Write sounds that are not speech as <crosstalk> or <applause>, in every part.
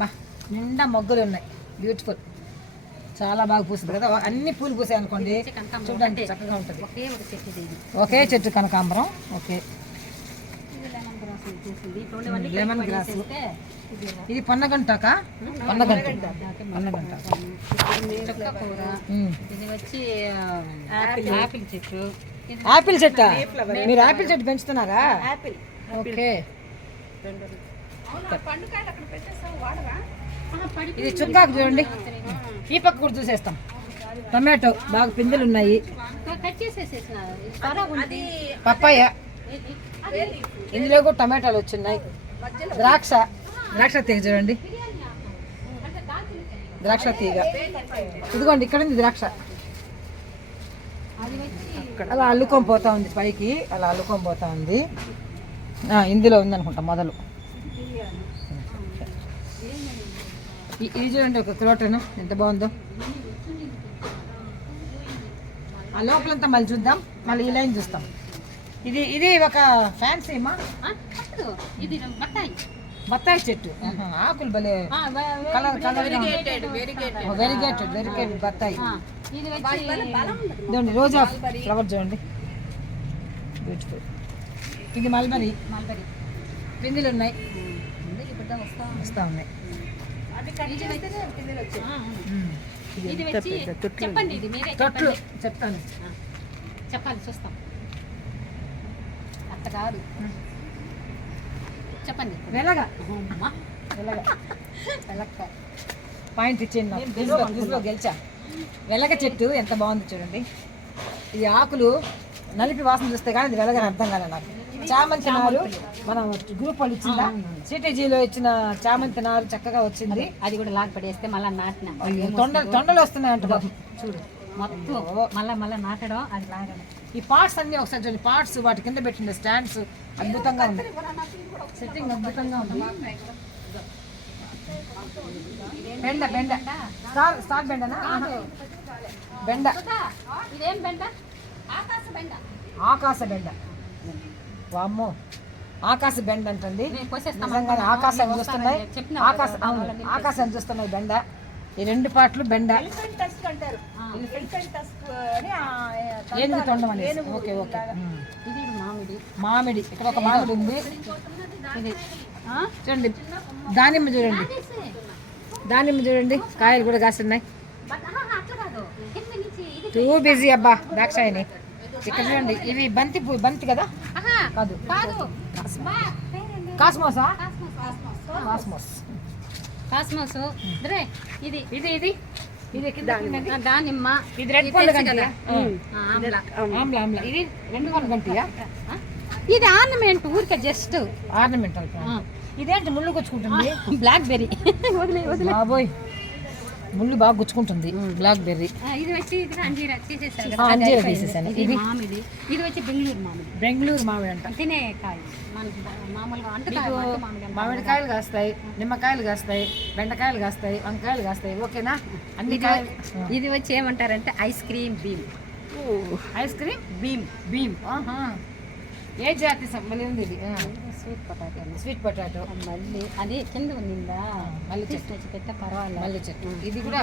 బా నిండా మొగ్గలు ఉన్నాయి. బ్యూటిఫుల్ చాలా బాగా పూస్తుంది కదా? అన్ని పూలు పూసాయి అనుకోండి. చూడండి చక్కగా ఉంటుంది. ఒకే చెట్టు కనకాంబరం. ఓకే. ఇది లెమన్ గ్రాస్ ఇది పొన్నగంటక? పొన్నగంట. పొన్నగంట. ఇది వచ్చి యాపిల్ యాపిల్ చెట్టు. ఆపిల్ చెట్టా? మీరు ఆపిల్ చెట్టు పెంచుతున్నారా? ఓకే. ఇది చుక్కాకు చూడండి. ఈ పక్క కూడా చూసేస్తాం. టొమాటో బాగా పిందెలు ఉన్నాయి పప్పాయ. ఇది- ఇందులో కూడా టమాటాలు వచ్చిన్నాయి. ద్రాక్ష. ద్రాక్ష తీగ చూడండి. ద్రాక్ష తీగ. ఇదిగోండి ఇక్కడ ఉంది ద్రాక్ష. అలా అల్లుకొని పోతా ఉంది పైకి. అలా అల్లుకొని పోతా ఉంది. ఇందులో ఉంది అనుకుంటా మొదలు. ఇది చూడండి ఒక క్రోటను ఎంత బాగుందో. ఆ లోపలంతా మళ్ళీ చూద్దాం. మళ్ళీ ఈ లైన్ చూస్తాం. ఇది ఇది ఒక ఫ్యాన్సీ మా ఆ, కాదు. ఇది బత్తాయి. బత్తాయి చెట్టు. ఆకులు భలే కలర్ కలర్ వెరిగేటెడ్ వెరిగేటెడ్ బత్తాయి. చూడండి రోజా ఫ్లవర్ చూడండి. బ్యూటిఫుల్ ఇది మల్బరీ. మల్బరీ. పిందులు ఉన్నాయి. వస్తా ఉన్నాయి తొట్లు చెప్పండి చెప్తాను. చెప్పాలి చూస్తాం. అట్ట కాదు. చెప్పండి. వెలగా. అమ్మా. వెలగ. <laughs> వెలక్క. పాయింట్ ఇచ్చేయండి గెలిచా. వెలగ చెట్టు ఎంత బాగుంది చూడండి. ఇది ఆకులు నలిపి వాసన చూస్తే కానీ ఇది వెలగని అర్థం కాలే నాకు. చామంతి నారు మనం గ్రూప్ వాళ్ళు ఇచ్చిందా సిటీజీలో ఇచ్చిన చామంతి నారు చక్కగా వచ్చింది. అది కూడా లాగ్ పడేస్తే మళ్ళీ నాటిన. తొండలు తొండలు వస్తున్నాయంట బాబు చూడు. మొత్తం మళ్ళీ మళ్ళీ నాటడం అది లాగడం. ఈ పార్ట్స్ అన్ని ఒకసారి చూడండి పార్ట్స్ వాటి కింద పెట్టిండే స్టాండ్స్ అద్భుతంగా ఉంది సెట్టింగ్ అద్భుతంగా ఉంది. బెండ బెండ. స్టార్ స్టార్ బెండనా. బెండ. ఇదేం బెండ? ఆకాశ బెండ. ఆకాశ బెండ. వామ్మో. ఆకాశ బెండ అంటుంది. నిజంగానే ఆకాశం చూస్తున్నాయి. ఆకాశ అవును. ఆకాశం చూస్తున్నాయి బెండ. ఈ రెండు పాటలు బెండ. ఏనుగు తొండం అనేది ఓకే ఓకే. మామిడి. మామిడి. ఇక్కడ ఒక మామిడి ఉంది. ఇది? చూడండి. దానిమ్మ చూడండి. దానిమ్మ చూడండి. కాయలు కూడా కాస్తున్నాయి. టూ బిజీ అబ్బా. ద్రాక్షాయని ఇక్కడ చూడండి ఇవి బంతి పూ బంతి కదా? కాదు. కాదు? కాస్మోసా. Cosmos, cosmos. ఇది. ఇది ఇది? ఇది దానిమ్మ. ఇది రెడ్ తెలుసు గంటియా ఆమ్లా. ఆమ్లా ఇది రెండు పళ్ళు గంటియా ఆ? ఇది ఆర్నమెంట్ ఊరికే జస్ట్. ఆర్నమెంటల్ ఇదేంటి ముళ్ళు గుచ్చుకుంటుంది? బ్లాక్ బెర్రీ <laughs> వదిలే వదిలే. బాబోయ్. ముళ్ళు బాగా గుచ్చుకుంటుంది. బ్లాక్ బెర్రీ ఇది వచ్చి ఇది అంజీరా తీసేసారు ఆ, కదా అంజీరా అది తీసేసాను. ఇది ఇది? మామిడి. ఇది వచ్చి బెంగళూరు మామిడి. బెంగళూరు మామిడి అంట. తినే కాయ మామూలుగా అంటు. మామిడికాయలు కాస్తాయి నిమ్మకాయలు కాస్తాయి బెండకాయలు కాస్తాయి వంకాయలు కాస్తాయి. ఓకేనా? అన్ని ఇది వచ్చి ఏమంటారంటే ice cream bean. Ice cream? Bean. ఆహా. ఏ జాతి ఉంది ఇది? స్వీట్ పొటాటో స్వీట్ పొటాటో మళ్ళీ అది కింద ఉందా మళ్ళీ తెచ్చి పెట్టే పర్వాలేదు. మళ్ళీ చెట్టు. ఇది కూడా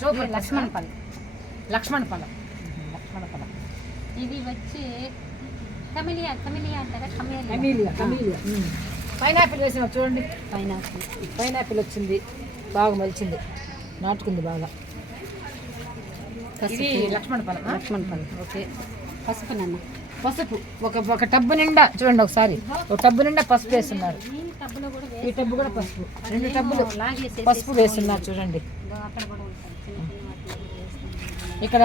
సూపర్ లక్ష్మణ్ పల్లి లక్ష్మణ ఫలం లక్ష్మణ ఫలం ఇది వచ్చి కమిలియా కమిలియా అంటారా? కమిలియా. Camellia camellia. పైనాపిల్ వేసిన చూడండి. పైనాపిల్. పైనాపిల్ వచ్చింది. బాగా మలిచింది. నాటుకుంది బాగా. ఇది లక్ష్మణ ఆ? లక్ష్మణ్ పల్లి ఓకే. పసుపు నాన్న పసుపు. ఒక ఒక టబ్బు నిండా చూడండి ఒకసారి. ఒక టబ్బు నిండా పసుపు వేస్తున్నారు. ఈ ఈ టబ్బు కూడా పసుపు. రెండు టబ్బులు పసుపు వేస్తున్నారు చూడండి. ఇక్కడ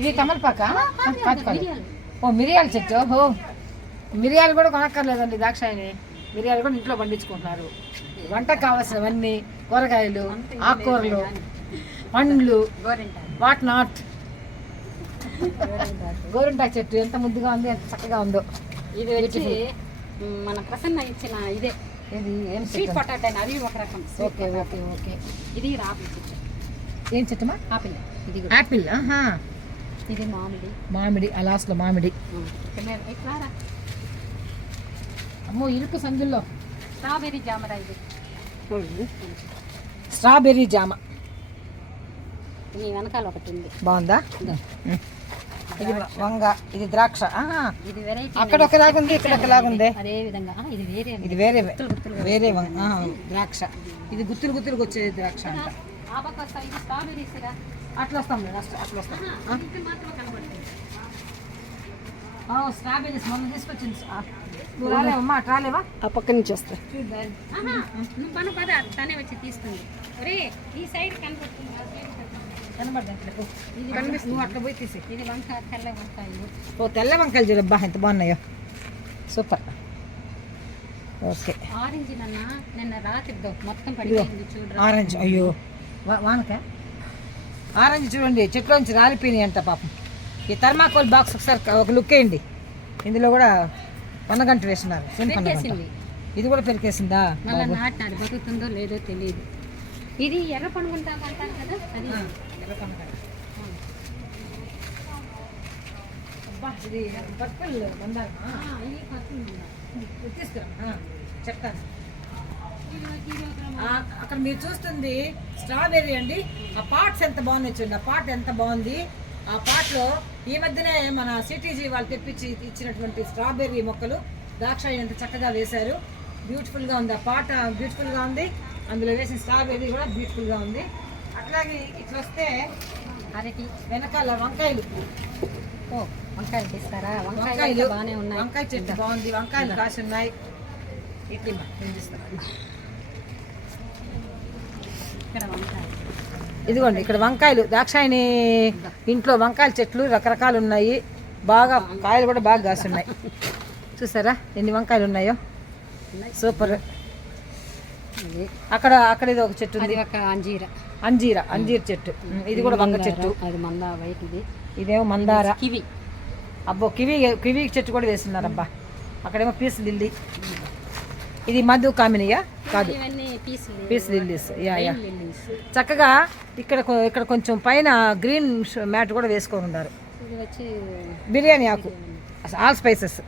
ఇది తమలపాక? ఓ మిరియాలు. ఓ మిరియాల చెట్టు. ఓ మిరియాలు కూడా కొనక్కర్లేదండి దాక్షాయని మిరియాలు కూడా ఇంట్లో పండించుకుంటున్నారు. వంటకు కావాల్సినవన్నీ కూరగాయలు ఆకుకూరలు పండ్లు వాట్ నాట్ గోరింటాకు చెట్టు ఎంత ముద్దుగా ఉంది ఎంత చక్కగా ఉందో. ఇది వచ్చి మన ప్రసన్న ఇచ్చిన ఇదే. ఇది ఏం స్వీట్ పొటాటో అది ఒక రకం. Okay okay okay. ఇది రాపిల్ చెట్టు. ఏం చెట్టుమా? ఆపిల్. ఇది ఆహా. ఇది మామిడి. మామిడి ఆ లాస్ట్లో మామిడి. అమ్మో ఇరుకు సందుల్లో. స్ట్రాబెర్రీ జామరా ఇది. స్ట్రాబెర్రీ జామ. నీ వెనకాల ఒకటి ఉంది. బాగుందా? ఇదో. వంగ ఇది ద్రాక్ష. ఆహా. ఇది వెరైటీ అక్కడ ఒకలాగుంది ఇక్కడ ఒకలాగుంది అదే విధంగా. ఇది వేరే ఇది వేరే వేరే ద్రాక్ష. ఇది గుత్తులు గుత్తులుగా వచ్చేది ద్రాక్ష అంట. అట్లా వస్తాం అట్లా వస్తాం. స్ట్రాబెర్రీస్ మొన్న తీసుకొచ్చింది రాలేవమ్మా అట్లా రాలేవా? ఆ పక్క నుంచి వస్తా. చూద్దాం. ఆహా, నువ్వు పను పద తనే వచ్చి తీస్తుంది ఒరే ఈ సైడ్ కనబడుతుంది. నువ్వు అట్లా పోయి తీసి ఇది వంకాయ తెల్ల వంకాయలు. ఓ తెల్ల వంకాయలు చూడబ్బా ఎంత బాగున్నాయో. సూపర్. ఓకే. ఆరెంజ్ నన్న నిన్న రాత్రి మొత్తం పడిపోయింది ఆరెంజ్ అయ్యో. వానక? ఆరెంజ్ చూడండి చెట్లోంచి రాలిపోయినాయి అంట పాపం. ఈ థర్మాకోల్ బాక్స్ ఒకసారి ఒక లుక్ వేయండి. ఇందులో కూడా శనగ వనగంట. పెరికేసింది. ఇది కూడా పెరికేసిందా? మళ్ళీ నాటినాడు బతుకుతుందో లేదో తెలియదు ఇది ఎర్ర పనుకుంటాం అంటారు కదా అది. ఇది పర్పుల్ మందారమా? ఇది తీసుకురా చెప్తాను అక్కడ మీరు చూస్తుంది స్ట్రాబెర్రీ అండి ఆ పాట్స్ ఎంత బాగున్నాయి చూడండి ఆ పాట్ ఎంత బాగుంది ఆ పాట్లో ఈ మధ్యనే మన సిటీజీ వాళ్ళు తెప్పించి ఇచ్చినటువంటి స్ట్రాబెర్రీ మొక్కలు ద్రాక్ష ఎంత చక్కగా వేశారు బ్యూటిఫుల్గా ఉంది ఆ పాట బ్యూటిఫుల్గా ఉంది అందులో వేసిన స్ట్రాబెర్రీ కూడా బ్యూటిఫుల్గా ఉంది అట్లాగే ఇట్లా వస్తే అరటి వెనకాల వంకాయలు. ఓ వంకాయలు తీస్తారా? వంకాయలు బాగానే ఉన్నాయి. వంకాయ చెట్టు బాగుంది. వంకాయలు కాసి ఉన్నాయి ఇట్లా. ఇక్కడ వంకాయలు. ఇదిగోండి ఇక్కడ వంకాయలు. దాక్షాయిని ఇంట్లో వంకాయల చెట్లు రకరకాలు ఉన్నాయి. బాగా కాయలు కూడా బాగా కాస్తున్నాయి చూసారా ఎన్ని వంకాయలు ఉన్నాయో. సూపర్. అక్కడ అక్కడ ఇది ఒక చెట్టు ఉంది. అది ఒక అంజీర. అంజీర అంజీర్ చెట్టు. ఇది కూడా వంగ చెట్టు. అది మంద వైట్ ఇది. ఇదేమో మందార. కివి. అబ్బో కివి కివి చెట్టు కూడా వేస్తున్నారు అబ్బా అక్కడేమో పీస్ లిల్లీ. ఇది మధు కామినియా? కాదు. Peace lilies. Yeah yeah. చక్కగా ఇక్కడ ఇక్కడ కొంచెం పైన గ్రీన్ మ్యాట్ కూడా వేసుకొని ఉన్నారు. బిర్యానీ ఆకు. All spices.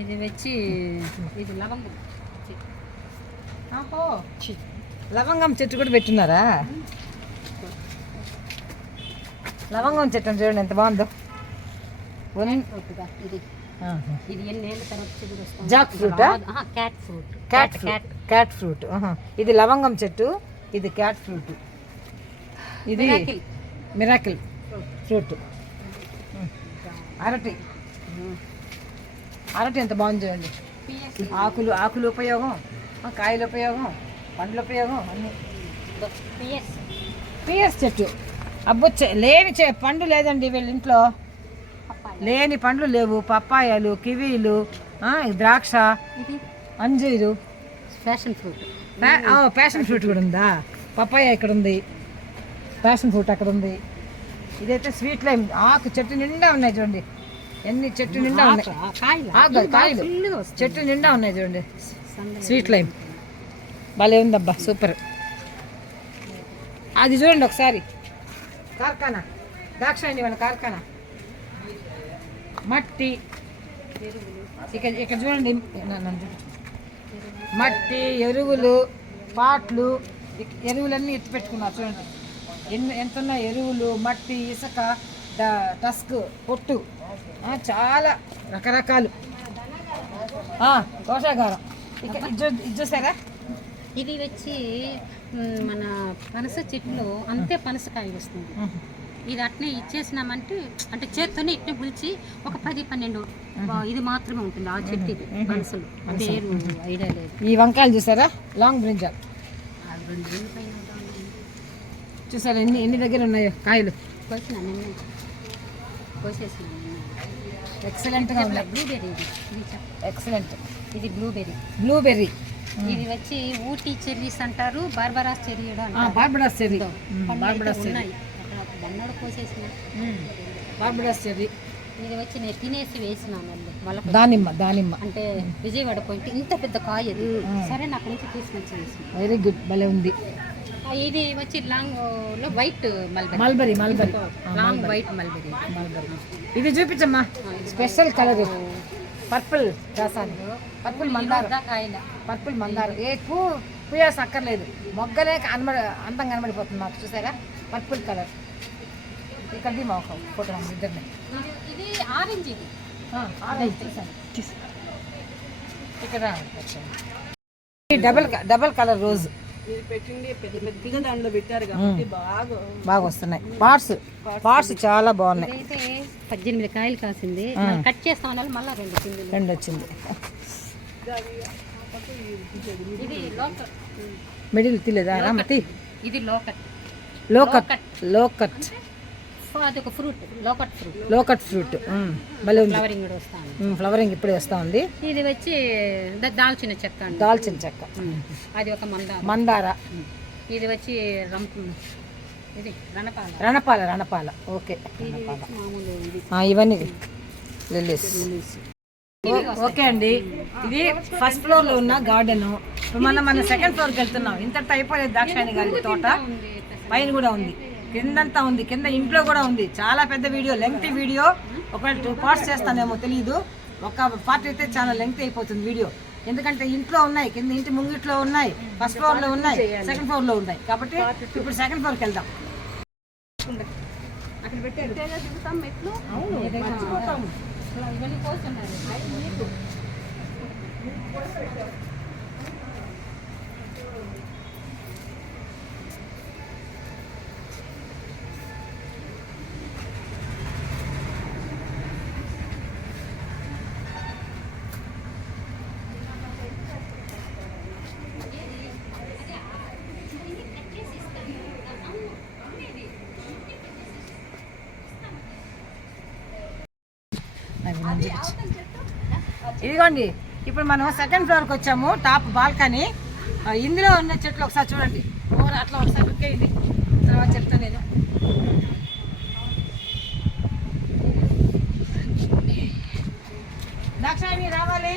ఇది వచ్చి ఇది లవంగం. లవంగం చెట్టు కూడా పెట్టున్నారా? లవంగం చెట్టు చూడండి ఎంత బాగుందో. Jack ఫ్రూటా? Cat fruit cat fruit cat fruit. ఇది లవంగం చెట్టు ఇది క్యాట్ ఫ్రూట్ ఇది. మిరాకిల్ ఫ్రూట్ అరటి. అరటి ఎంత బాగుంది చూడండి. ఆకులు ఆకులు ఉపయోగం. కాయల ఉపయోగం పండ్ల ఉపయోగం అన్నీ. పిఎస్. పిఎస్ చెట్టు. అబ్బో చె- లేని చె పండు లేదండి వీళ్ళ ఇంట్లో. లేని పండ్లు లేవు. పప్పాయాలు కివీలు ద్రాక్ష అంజీరు. ఫ్యాషన్ ఫ్రూట్ ప్యాషన్ ఫ్రూట్ కూడా ఉందా? పప్పాయ ఇక్కడ ఉంది. ప్యాషన్ ఫ్రూట్ అక్కడ ఉంది. ఇదైతే స్వీట్ లైమ్ ఆకు చెట్టు నిండా ఉన్నాయి చూడండి. ఎన్ని చెట్టు నిండా ఉన్నాయి. కాయలు. చెట్టు నిండా ఉన్నాయి చూడండి. స్వీట్ లైమ్ భలే ఉందబ్బా సూపర్. అది చూడండి ఒకసారి. కార్ఖానా. దాక్షాయణి వాళ్ళ కార్ఖానా. మట్టి. ఇక్కడ ఇక్కడ చూడండి. మట్టి ఎరువులు పాట్లు ఎరువులన్నీ ఎత్తి పెట్టుకున్నారు చూడండి. ఎన్ని ఎంత ఎరువులు మట్టి ఇసుక డ- టస్క్ పొట్టు. చాలా రకరకాలు. దోషాగారం చూసారా ఇది వచ్చి మన పనస చెట్టులో అంతే పనసకాయ వస్తుంది. ఇది అట్నే ఇచ్చేసినామంటే అంటే చేత్తోనే ఇట్నే పులిచి ఒక పది పన్నెండు ఇది మాత్రమే ఉంటుంది ఆ చెట్టు ఇది పనసలు. పేరు ఐడియా లేదు. ఈ వంకాయలు చూసారా? లాంగ్ బ్రింజాల్ ఉంటుంది. చూసారా ఎన్ని ఎన్ని దగ్గర ఉన్నాయో కాయలు? కోసిన నిన్న. కోసేసిన. ఎక్సలెంట్గా ఉన్నాయి. ఎక్సలెంట్ ఇది బ్లూబెర్రీ బ్లూబెర్రీ ఇది వచ్చి ఊటీ చెర్రీస్ అంటారు బార్బరాస్ చెర్రీ బార్బడాస్ చెర్రీ అయితే చెర్రీ బన్నడు కోసేసిన. బార్బడాస్ చెర్రీ ఇది వచ్చి నేను తినేసి వేసిన మళ్ళీ వాళ్ళకి దానిమ్మ దానిమ్మ. అంటే విజయవాడ పోయింటే ఇంత పెద్ద కాయ సరే నాకు నుంచి తీసుకొచ్చి వెరీ గుడ్ భలే ఉంది. ఇది వచ్చి లాంగ్లో white mulberry mulberry mulberry long white mulberry mulberry ఇది చూపించమ్మా. స్పెషల్ కలర్ పర్పుల్ జాసాని పర్పుల్ మందారం. పర్పుల్ మందారం. ఏ పువ్వు పూయాల్సిన అక్కర్లేదు. మొగ్గలే కనబడి అందంగా కనబడిపోతుంది మాకు. చూసారా? Purple colour. ఇక్కడ మా ఒక ఫోటో ఇద్దరిని. ఇది ఆరెంజ్ ఇది. ఇక్కడ డబల్ డబల్ కలర్ రోజ్. ఇది పెట్టింది పెద్ద పెద్దగా దాంట్లో పెట్టారు కాబట్టి బాగా బాగా వస్తున్నాయి. పార్ట్స్ పార్ట్స్ చాలా బాగున్నాయి. ఇదైతే పద్దెనిమిది కాయలు కాసింది. కట్ చేస్తా ఉండాలి మళ్ళీ రెండు రెండు వచ్చింది ఇది మిడిల్ తీలేదా? రామతి ఇది లోకట్. లోకట్. లోకట్. అది ఒక fruit loquat fruit. Loquat fruit. భలే ఉంది. ఫ్లవరింగ్ కూడా వస్తాను ఫ్లవరింగ్ ఇప్పుడే వస్తూ ఉంది. ఇది వచ్చి ద- దాల్చిన చెక్క అండి. దాల్చిన చెక్క. అది ఒక మందార. మందార. ఇది వచ్చి రంపు ఇది రణపాల. రణపాల రణపాల. ఓకే. ఇది వచ్చి మామూలు ఇది. ఆ, ఇవన్నీ. లిల్లీస్ ఓకే అండి. ఇది ఫస్ట్ ఫ్లోర్లో ఉన్న గార్డెన్. ఇప్పుడు మనం మన సెకండ్ ఫ్లోర్కి వెళ్తున్నాం. ఇంతటితో అయిపోలేదు దాక్షాయణి గారి తోట. పైన కూడా ఉంది. కిందంతా ఉంది కింద ఇంట్లో కూడా ఉంది. చాలా పెద్ద వీడియో లెంగ్త్ వీడియో. ఒకవేళ టూ పార్ట్స్ చేస్తానేమో తెలియదు ఒక పార్ట్ అయితే చాలా లెంగ్త్ అయిపోతుంది వీడియో. ఎందుకంటే ఇంట్లో ఉన్నాయి కింద ఇంటి ముంగిట్లో ఉన్నాయి ఫస్ట్ ఫ్లోర్లో ఉన్నాయి సెకండ్ ఫ్లోర్లో ఉన్నాయి. కాబట్టి ఇప్పుడు సెకండ్ ఫ్లోర్కి వెళ్దాం. దిగుతాం మెట్లు ఇవన్నీ కోస్తున్నారు అవి నేను చూపించు. ఇదిగోండి ఇప్పుడు మనం సెకండ్ ఫ్లోర్కి వచ్చాము టాప్ బాల్కనీ ఇందులో ఉన్న చెట్లు ఒకసారి చూడండి. ఓవర్ అట్లా ఒకసారి ఉక్కేయండి తర్వాత చెప్తాను నేను. దాక్షాయణి రావాలి.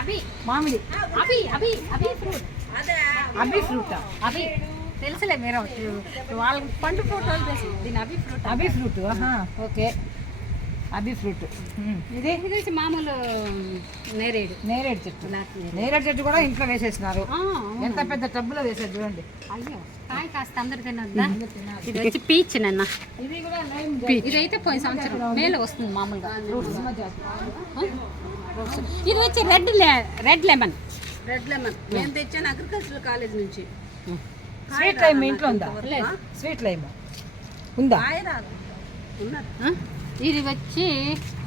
అభి. మామిడి. Abiu abiu abiu fruit abiu ఫ్రూటా abiu. తెలుసులే మీరు వాళ్ళ పండు ఫోటోలు తెలుసు. దీని అభి ఫ్రూట్ అభి ఫ్రూట్ ఆహా. ఓకే. Abiu fruit. ఇది? మామూలు నేరేడు. నేరేడు చెట్టు. నేరేడు. చెట్టు కూడా ఇంట్లో వేసేసినారు. ఎంత పెద్ద టబ్బులో వేసారు చూడండి. అయ్యో కాయ కాస్త అందరు తినొద్దా? ఇది వచ్చి పీచ్ నన్న. ఇది కూడా లైమ్ ఇదైతే పోయిన సంవత్సరం. మేలో వస్తుంది మామూలుగా. ఇది వచ్చి red red lemon. Red lemon. నేను తెచ్చాను అగ్రికల్చర్ కాలేజ్ నుంచి. స్వీట్ లైమ్ ఇంట్లో ఉందా? Sweet lime. ఉందా? ఉన్నది. ఇది వచ్చి.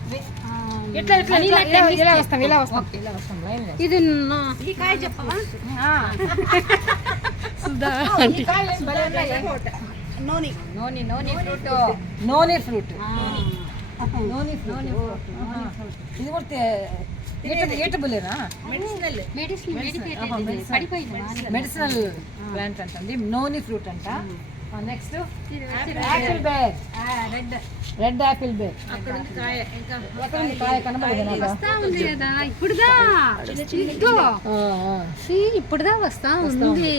ఇది. Noni. Noni noni fruit. Noni fruit. Noni fruit. ఇది కూడా ఈటబులేనా మెడిసినల్. మెడిసిన్ మెడికేటెడ్ పడిపోయింది మెడిసినల్ ప్లాంట్ అంటండి నోని ఫ్రూట్ అంట. Next apple ber red red apple ber అక్కడ ఉంది కాయ. ఇంకా ఎక్కడ ఉంది కాయ కనబడదు వస్తా ఉంది కదా. ఇప్పుడుదా? ఇదిగో. ఆ, ఆ. See, ఇప్పుడుదా వస్తా ఉంది.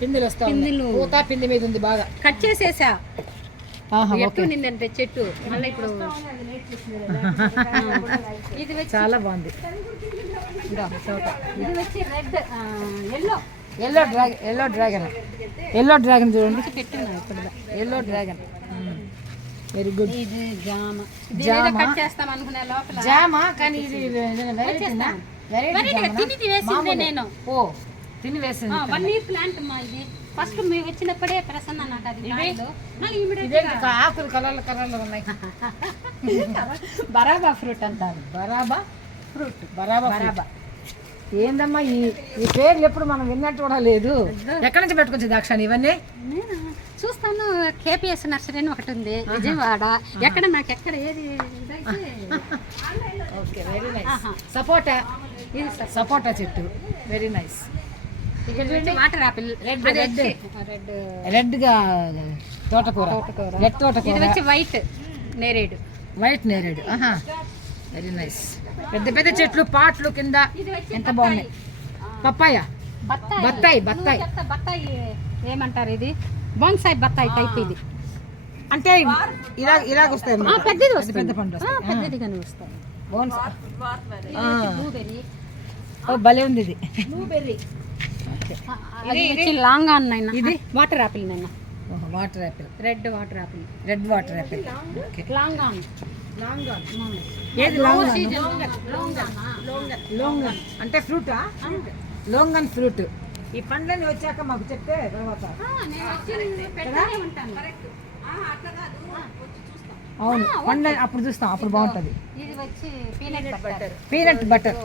పిందెలు వస్తా. పిందెలు. పూత పిండి మీద ఉంది బాగా. కట్ చేసేసా. ఆహా, ఎట్టు నిందంటే చెట్టు. మళ్ళీ ఇప్పుడు ఇది చాలా బాగుంది. ఇది వచ్చి red yellow yellow dragon yellow dragon yellow dragon చూడండి. ఎల్లో డ్రాగన్ వెరీ గుడ్ జామ. జామ. చేస్తాం అనుకునే లోపల. జామ కానీ ఇది వెరైటీ తిని వేసిందే నేను. ఓ తిని వేసింది వన్ ఇయర్ ప్లాంట్ మా ఇది. ఫస్ట్ మేము వచ్చినప్పుడే ప్రసన్న నాకు అది ఆకులు కలర్లు కలర్లు ఉన్నాయి? <laughs> బరాబా ఫ్రూట్ అంటారు. బరాబా ఫ్రూట్. బరాబా బరాబా. ఏందమ్మా ఈ ఈ పేర్లు ఎప్పుడు మనం విన్నట్టు కూడా లేదు. ఎక్కడి నుంచి పెట్టుకొచ్చి దాక్షాని ఇవన్నీ? నేను? చూస్తాను. కేపీఎస్ నర్సరీ అని ఒకటి ఉంది. విజయవాడ. ఎక్కడ నాకు ఎక్కడ ఏది ఓకే వెరీ నైస్. సపోటా? ఇది సపోటా చెట్టు. Very nice water apple red. Red. Red. గా తోటకూర. తోటకూర. రెడ్ ఇది తోటకూర వచ్చి వైట్ నేరేడు. వైట్ నేరేడు. వెరీ నైస్ పెద్ద పెద్ద చెట్లు పాట్లు కింద ఎంత బాగున్నాయి? పప్పాయ? బత్తాయి. బత్తాయి, బత్తాయి. ఏమంటారు ఇది? బోన్సాయి బత్తాయి టైప్ ఇది. అంటే ఇలా ఇలాగ వస్తాయి. పెద్దది పెద్ద వస్తుంది. పెద్ద పండు వస్తాయి. పెద్దదిగానే వస్తాయి. ఓ భలే ఉంది ఇది. బ్లూబెర్రీ లాంగ్ ఆన్ నైనా ఇది వాటర్ యాపిల్ నైనా water apple red water apple red water apple okay. Long. On long ఏది లాంగ్ లాంగ్ లోంగన్. అంటే ఫ్రూటా? లోంగన్ ఫ్రూట్. ఈ పండ్లన్నీ వచ్చాక మాకు చెప్తే తర్వాత. నేను వచ్చి పెడతానే ఉంటాను. అవును. పండ్ల అప్పుడు చూస్తాం. అప్పుడు బాగుంటుంది. ఇది వచ్చి పీనట్ బటర్ పీనట్ బటర్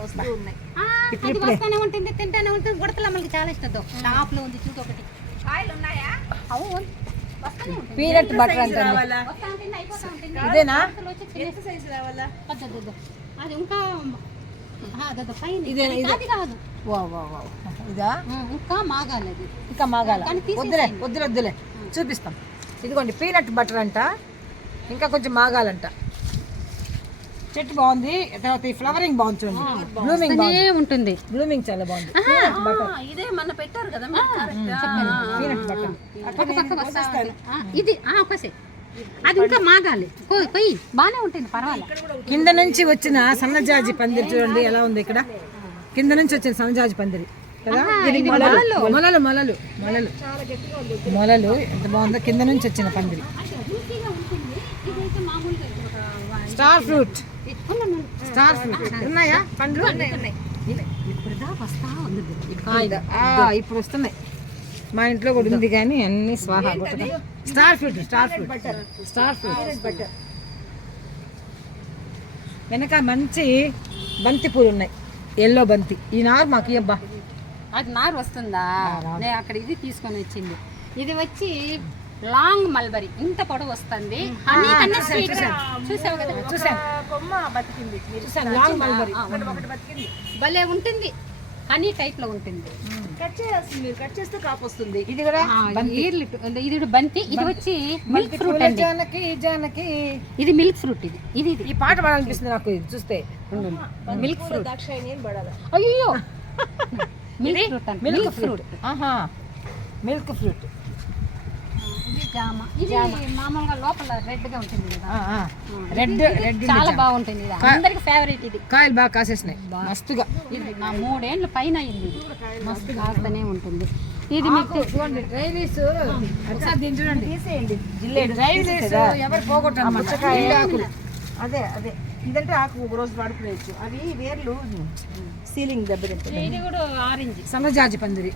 అది వస్తానే ఉంటుంది తింటానే ఉంటుంది. ఉడతలు మనకి చాలా ఇష్టం. టాప్లో ఉంది చూడు ఒకటి. కాయలు ఉన్నాయా? అవును. పీనట్ బటర్ ఉంటుంది ఇదేనా. అది ఇంకా ఇదే- ఇంకా మాగాలి ఇంకా మాగాల. వద్దులే వద్దులే వద్దులే. చూపిస్తాం. ఇదిగోండి పీనట్ బటర్ అంట. ఇంకా కొంచెం మాగాలంట. చెట్టు బాగుంది తర్వాత ఈ ఫ్లవరింగ్ బాగుంది చూడండి. బ్లూమింగ్ ఉంటుంది. బ్లూమింగ్ చాలా బాగుంది. ఇదే మన పెట్టారు కదా ఇది అది ఇంకా మాగాలి. కొయ్యి బాగానే ఉంటుంది పర్వాలేదు కింద నుంచి వచ్చిన సన్నజాజి పందిరి చూడండి ఎలా ఉంది ఇక్కడ? కింద నుంచి వచ్చిన సన్నజాజి పందిరి కదా? మొలలు. మొలలు. మొలలు మొలలు మొలలు. ఎంత బాగుందో కింద నుంచి వచ్చిన పందిరి. స్టార్ ఫ్రూట్ ఉన్నాను స్టార్ ఫ్రూట్ ఉన్నాయా పండ్లు ఇప్పుడు దా వస్తా ఉంది ఆ, ఇప్పుడు వస్తున్నాయి. మా ఇంట్లో కూడా ఉంది కానీ అన్ని స్వాహా. Star fruit star fruit. Star fruit. వెనక మంచి బంతి పూలు ఉన్నాయి. ఎల్లో బంతి. ఈ నారు మాకు అది నారు వస్తుందా? నేను అక్కడ ఇది తీసుకొని వచ్చింది. ఇది వచ్చి లాంగ్ మల్బరీ. ఇంత పొడవు వస్తుంది. చూసావు కదా? చూసాను కొమ్మ బతికింది. మీరు చూసాను లాంగ్ మల్బరీ. ఒకటి బతికింది. భలే ఉంటుంది. హనీ టైప్లో ఉంటుంది కట్ చేయాల్సింది మీరు. కట్ చేస్తే కాపు వస్తుంది. ఇది కూడా ఇది ఇది బంతి. ఇది వచ్చి మిల్క్ ఫ్రూట్ జానకి జానకి. ఇది మిల్క్ ఫ్రూట్ ఇది. ఇది ఇది. ఈ పాట పాడాలనిపిస్తుంది నాకు ఇది. చూస్తే. Milk fruit. దాక్షాయని ఏం పడాలి? అయ్యో! <laughs> Milk fruit milk fruit. ఆహా. Milk fruit. జామ. ఇది మామూలుగా లోపల రెడ్గా ఉంటుంది కదా. రెడ్ రెడ్ చాలా బాగుంటుంది ఇది. అందరికి ఫేవరెట్ ఇది. కాయలు బాగా కాసేసినాయి. మస్తుగా. ఇది నా పైన అయింది. మస్తు కాస్తనే ఉంటుంది. ఇది మీకు చూడండి డ్రై లీవ్స్ ఒకసారి దీన్ని చూడండి. తీసేయండి. డ్రై లీవ్స్ ఎవరు పోగొట్టాలి అదే అదే. ఇదంటే ఆకు ఒక రోజు వాడుకోవచ్చు. అవి వేర్లు సీలింగ్ దెబ్బతింటుంది ఇది కూడా ఆరెంజ్ సన్నజాజి పందిరి.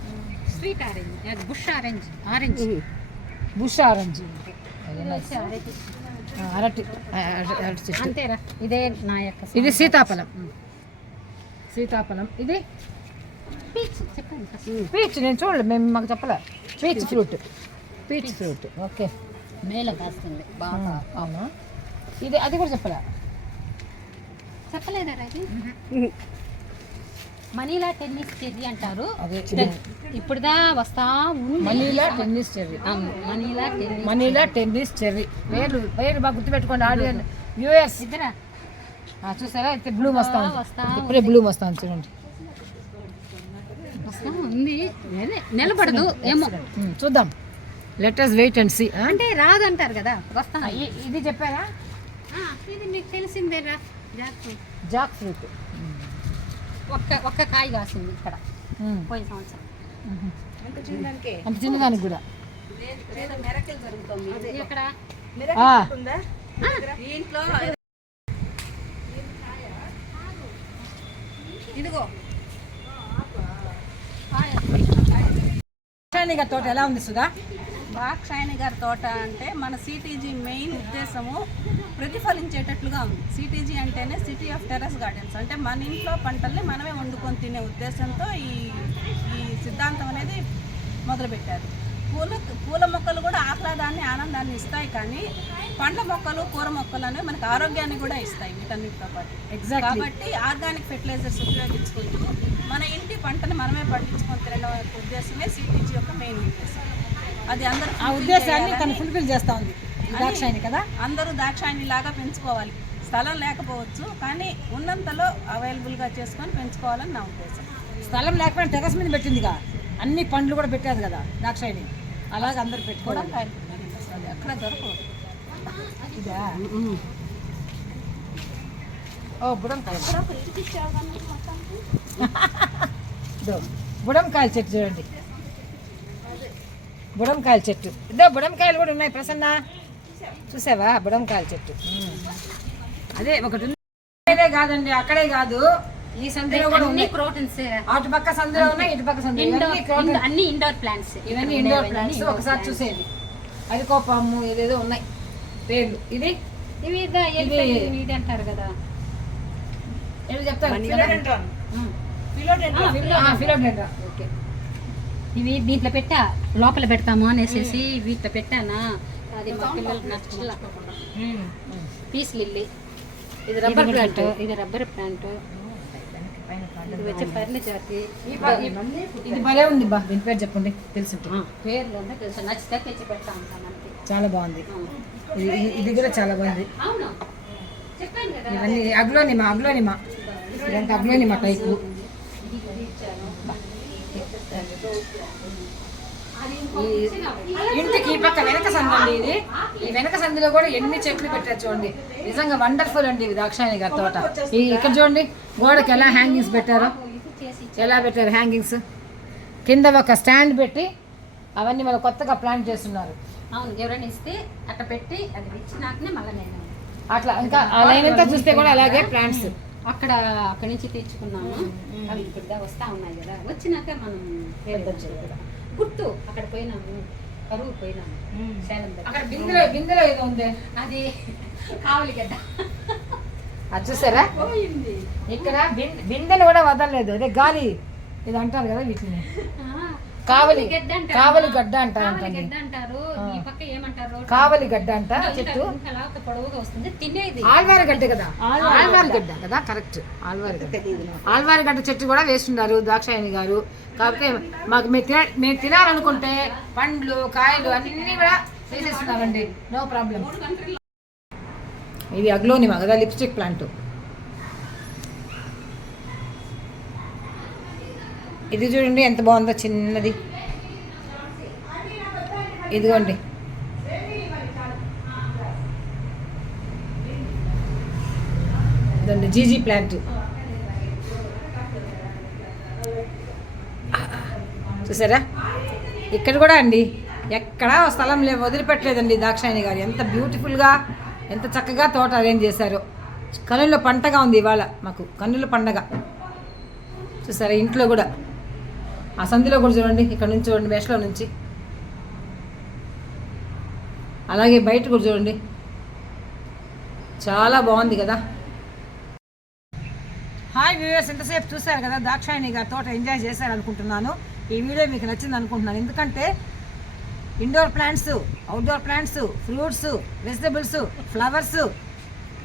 Sweet orange bush orange orange bush orange. అరటి. అరటి చెట్టు అంతేరా. ఇదే నా యొక్క ఇది సీతాఫలం. సీతాఫలం. ఇది? పీచ్ చెప్పండి. పీచ్ నేను చూడలేదు మేము మాకు చెప్పలే. Peach fruit. Peach fruit. Okay. మేల కాస్తుంది. బాగా. అవునా? ఇది అది కూడా చెప్పలే. చెప్పలేదా ఇది మనీలా టెన్నిస్ చెర్రీ అంటారు. ఇప్పుడుదా వస్తా Manila tennis cherry Manila tennis Manila tennis cherry పేర్లు పేరు బాగా గుర్తుపెట్టుకోండి ఆడియన్ యూఎస్. ఇద్దరా? చూసారా? అయితే బ్లూమ్ వస్తా ఇప్పుడే బ్లూమ్ వస్తాను చూడండి. ఉంది. నిలబడదు. ఏమో. చూద్దాం. లెటర్స్ వెయిట్ అండ్ సీ అంటే రాదంటారు కదా. వస్తా ఇది చెప్పారా? ఇది మీకు తెలిసిందేరా? జాగ్రత్త. జాక్ ఫ్రూట్ ఒక్క ఒక్క కాయ కాసింది ఇక్కడ. పోయిన సంవత్సరం. ఎంత చిన్నదానికే కూడా. లేదా మెరకలు జరుగుతుంది ఇక్కడ ఆ, ఉందా? ఇంట్లో ఇదిగో. తోట ఎలా ఉంది సుధా? బాక్షాయని గారి తోట అంటే మన సిటీజీ మెయిన్ ఉద్దేశము ప్రతిఫలించేటట్లుగా ఉంది. సిటీజీ అంటేనే సిటీ ఆఫ్ టెర్రస్ గార్డెన్స్ అంటే మన ఇంట్లో పంటల్ని మనమే వండుకొని తినే ఉద్దేశంతో ఈ ఈ సిద్ధాంతం అనేది మొదలుపెట్టారు. పూల పూల మొక్కలు కూడా ఆహ్లాదాన్ని ఆనందాన్ని ఇస్తాయి కానీ పండ్ల మొక్కలు కూర మొక్కలు అనేవి మనకు ఆరోగ్యాన్ని కూడా ఇస్తాయి వీటన్నిటితో పాటు. ఎగ్జాక్ట్లీ కాబట్టి ఆర్గానిక్ ఫెర్టిలైజర్స్ ఉపయోగించుకుంటూ మన ఇంటి పంటని మనమే పండించుకొని తినడం ఉద్దేశమే సిటీజీ యొక్క మెయిన్ ఉద్దేశం. అది అందరూ ఆ ఉద్దేశాన్ని తను ఫుల్ఫిల్ చేస్తా ఉంది దాక్షాయని కదా? అందరూ దాక్షాయణి లాగా పెంచుకోవాలి. స్థలం లేకపోవచ్చు కానీ ఉన్నంతలో అవైలబుల్గా చేసుకొని పెంచుకోవాలని నా ఉద్దేశం. స్థలం లేకపోయినా టెరస్ మీద పెట్టిందిగా. అన్ని పండ్లు కూడా పెట్టారు కదా దాక్షాయని అలాగే అందరు పెట్టుకోవడం దొరకవు. ఇదా? ఓ బుడంకాయ బుడంకాయల చెట్టు చూడండి. బుడంకాయల చెట్టు. ఇదో బుడంకాయలు కూడా ఉన్నాయి ప్రసన్న. చూసావా? బుడంకాయల చెట్టు. అదే ఒకటి ఉంది. అక్కడే కాదండి అక్కడే కాదు. ఈ సందులో కూడా అన్ని ఉన్నాయి. ప్రోటీన్స్ అటు పక్క సందులో ఉన్నాయి ఇటు పక్క సందులో. అన్ని ఇండోర్ ప్లాంట్స్. ఇవన్నీ ఇండోర్ ప్లాంట్స్. ఒకసారి చూసేది. అరికోపాము ఏదేదో ఉన్నాయి. పేర్లు. ఇది? ఇవి ఇదా- అంటారు కదా. ఏదో చెప్తాను ఉమ్. ఫిలోడెండ్రా ఓకే ఇవి దీంట్లో పెట్టా లోపల పెడతాము అనేసి వీటిలో పెట్టానా? అది మా పిల్లలకు నచ్చల పీస్ లిల్లీ. ఇది రబ్బర్ ప్లాంట్ ఇది రబ్బర్ ప్లాంట్ ఇది వచ్చి ఫర్నిచర్కి ఇది భలే ఉంది బా. దీని పేరు చెప్పండి. తెలుసుంటే. పేర్లు అంటే తెలుసు. నచ్చితే తెచ్చి పెడతా ఉంటాం మనకి చాలా బాగుంది. ఇది కూడా చాలా బాగుంది. ఇవన్నీ అగ్లోనిమా అగ్లోనిమా. ఇదంతా అగ్లోనిమా టైపు ఇది ఇది ఇచ్చాను ఈ ఇంటికి ఈ పక్క వెనక సందు అండి ఇది. ఈ వెనక సందులో కూడా ఎన్ని చెట్లు పెట్టారు చూడండి. నిజంగా వండర్ఫుల్ అండి ఇది దాక్షాయణి గారి తోట. ఈ ఇక్కడ చూడండి గోడకి ఎలా హ్యాంగింగ్స్ పెట్టారో. ఎలా పెట్టారు హ్యాంగింగ్స్ కింద ఒక స్టాండ్ పెట్టి అవన్నీ మళ్ళీ కొత్తగా ప్లాన్ చేస్తున్నారు. అవును ఎవరైనా ఇస్తే అట్లా పెట్టి అది ఇచ్చినాకనే మళ్ళీ నేను అట్లా ఇంకా ఆ లైన్ అంతా చూస్తే కూడా అలాగే ప్లాంట్స్ అక్కడ అక్కడి నుంచి తెచ్చుకున్నాము. అవి ఇప్పుడు వస్తా ఉన్నాయి కదా. వచ్చినాక మనం. గుర్తు అక్కడ పోయినాము కరువు పోయినాము. అక్కడ బిందెలో బిందెలో ఏదో ఉంది. అది కావలిగడ్డ అది చూసారా? ఇక్కడ బిందె బిందెలు కూడా వదలలేదు. అదే గాలి ఇది అంటారు కదా వీటిని. కావలి. కావలి గడ్డ అంటారు. కావలి గడ్డ అంట చెట్టు. ఆల్వారి గడ్డ కదా? ఆల్వారి గడ్డ. కదా? కరెక్ట్. ఆల్వారి గడ్డ. ఆల్వారి గడ్డ చెట్టు కూడా వేస్తున్నారు దాక్షాయణి గారు. కాకపోతే మాకు మేము తిన మేము తినాలనుకుంటే పండ్లు కాయలు అన్నీ కూడా వేసేస్తున్నామండి నో ప్రాబ్లం. ఇది అగ్లోనిమా కదా లిప్స్టిక్ ప్లాంట్. ఇది చూడండి ఎంత బాగుందో చిన్నది. ఇదిగోండి. ఇదండి జీజీ ప్లాంట్. చూసారా? ఇక్కడ కూడా అండి. ఎక్కడా స్థలం లే వదిలిపెట్టలేదండి దాక్షాయణి గారు. ఎంత బ్యూటిఫుల్గా ఎంత చక్కగా తోట అరేంజ్ చేశారో. కన్నుల పంటగా ఉంది ఇవాళ మాకు కన్నుల పండగ. చూసారా? ఇంట్లో కూడా. ఆ సంధిలో కూడా చూడండి ఇక్కడ నుంచి చూడండి మెషలో నుంచి. అలాగే బయట కూడా చూడండి. చాలా బాగుంది కదా. హాయ్ వ్యూవర్స్ ఎంతసేపు చూశారు కదా దాక్షాయణి గారి తోట ఎంజాయ్ చేశారు అనుకుంటున్నాను ఈ వీడియో మీకు నచ్చింది అనుకుంటున్నాను. ఎందుకంటే indoor plants outdoor plants fruits vegetables flowers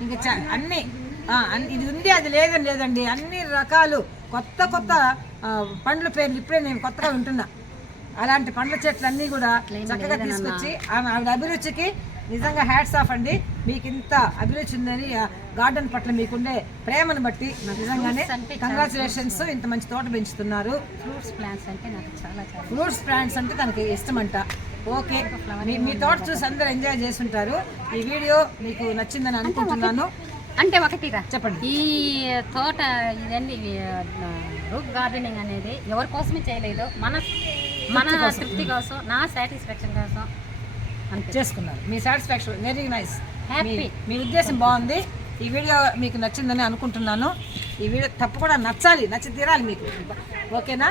ఇంకా చా- అన్ని అన్ని- ఇది ఉంది అది లేదని లేదండి. అన్ని రకాలు కొత్త కొత్త పండ్ల పేర్లు ఇప్పుడే నేను కొత్తగా వింటున్నా. అలాంటి పండ్ల చెట్లు అన్నీ కూడా చక్కగా తీసుకొచ్చి ఆమె ఆవిడ అభిరుచికి నిజంగా హ్యాట్స్ ఆఫ్ అండి. మీకు ఇంత అభిరుచి ఉందని గార్డెన్ పట్ల మీకుండే ప్రేమను బట్టి నిజంగానే అంటే కంగ్రాచులేషన్స్ ఇంత మంచి తోట పెంచుతున్నారు. ఫ్రూట్స్ ప్లాంట్స్ అంటే నాకు చాలా ఫ్రూట్స్ ప్లాంట్స్ అంటే తనకి ఇష్టమంట. ఓకే మీ తోట చూసి అందరూ ఎంజాయ్ చేస్తుంటారు. ఈ వీడియో మీకు నచ్చిందని అనుకుంటున్నాను. అంటే ఒకటి చెప్పండి. ఈ తోట ఇదన్నీ రూప్ గార్డెనింగ్ అనేది ఎవరి కోసమే చేయలేదు. మన మన తృప్తి కోసం నా సాటిస్ఫాక్షన్ కోసం చేసుకున్నారు. మీ సాటిస్ఫాక్షన్ వెరీ నైస్ Happy. మీ ఉద్దేశం బాగుంది. ఈ వీడియో మీకు నచ్చిందని అనుకుంటున్నాను. ఈ వీడియో తప్పకుండా నచ్చాలి నచ్చి తీరాలి మీకు. ఓకేనా?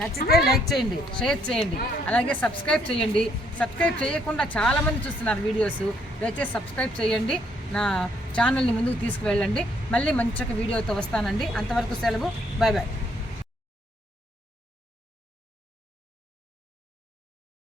నచ్చితే లైక్ చేయండి షేర్ చేయండి అలాగే సబ్స్క్రైబ్ చేయండి. సబ్స్క్రైబ్ చేయకుండా చాలామంది చూస్తున్నారు వీడియోస్. దయచేసి సబ్స్క్రైబ్ చేయండి. నా ఛానల్ని ముందుకు తీసుకువెళ్ళండి. మళ్ళీ మంచి ఒక వీడియోతో వస్తానండి. అంతవరకు సెలవు. Bye bye